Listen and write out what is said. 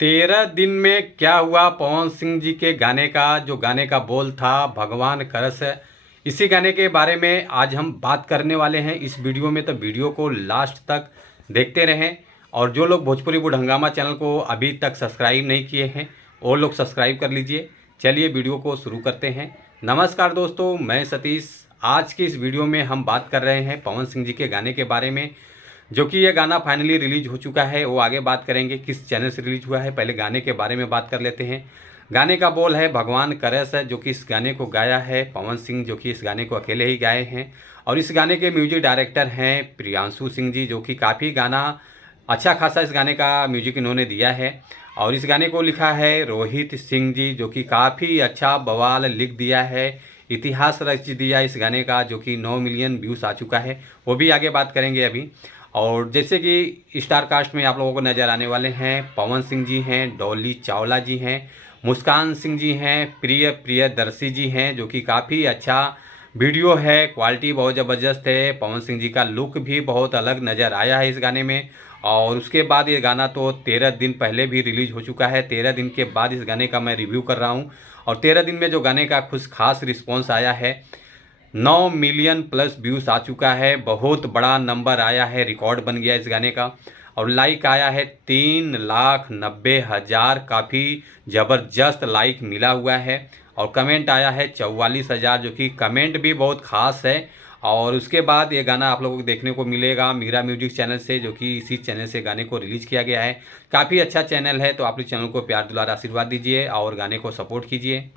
13 दिन में क्या हुआ पवन सिंह जी के गाने का, जो गाने का बोल था भगवान करस, इसी गाने के बारे में आज हम बात करने वाले हैं इस वीडियो में। तो वीडियो को लास्ट तक देखते रहें। और जो लोग भोजपुरी बुढ़ हंगामा चैनल को अभी तक सब्सक्राइब नहीं किए हैं वो लोग सब्सक्राइब कर लीजिए। चलिए वीडियो को शुरू करते हैं। नमस्कार दोस्तों, मैं सतीश। आज की इस वीडियो में हम बात कर रहे हैं पवन सिंह जी के गाने के बारे में, जो कि ये गाना फाइनली रिलीज हो चुका है। वो आगे बात करेंगे किस चैनल से रिलीज हुआ है। पहले गाने के बारे में बात कर लेते हैं। गाने का बोल है भगवान करस है, जो कि इस गाने को गाया है पवन सिंह, जो कि इस गाने को अकेले ही गाए हैं। और इस गाने के म्यूजिक डायरेक्टर हैं प्रियांशु सिंह जी, जो कि काफ़ी गाना अच्छा खासा इस गाने का म्यूजिक इन्होंने दिया है। और इस गाने को लिखा है रोहित सिंह जी, जो कि काफ़ी अच्छा बवाल लिख दिया है, इतिहास रच दिया इस गाने का, जो कि 9 मिलियन व्यूज़ आ चुका है। वो भी आगे बात करेंगे अभी। और जैसे कि स्टार कास्ट में आप लोगों को नज़र आने वाले हैं पवन सिंह जी हैं, डॉली चावला जी हैं, मुस्कान सिंह जी हैं, प्रियदर्शी जी हैं, जो कि काफ़ी अच्छा वीडियो है, क्वालिटी बहुत ज़बरदस्त है। पवन सिंह जी का लुक भी बहुत अलग नज़र आया है इस गाने में। और उसके बाद ये गाना तो 13 दिन पहले भी रिलीज़ हो चुका है। 13 दिन के बाद इस गाने का मैं रिव्यू कर रहा हूँ। और 13 दिन में जो गाने का कुछ खास रिस्पॉन्स आया है, 9 मिलियन प्लस व्यूज़ आ चुका है। बहुत बड़ा नंबर आया है, रिकॉर्ड बन गया इस गाने का। और लाइक आया है 3,90,000, काफ़ी ज़बरदस्त लाइक मिला हुआ है। और कमेंट आया है 44,000, जो कि कमेंट भी बहुत ख़ास है। और उसके बाद ये गाना आप लोगों को देखने को मिलेगा मीरा म्यूजिक चैनल से, जो कि इसी चैनल से गाने को रिलीज़ किया गया है। काफ़ी अच्छा चैनल है, तो आप लोग चैनल को प्यार दुलार आशीर्वाद दीजिए और गाने को सपोर्ट कीजिए।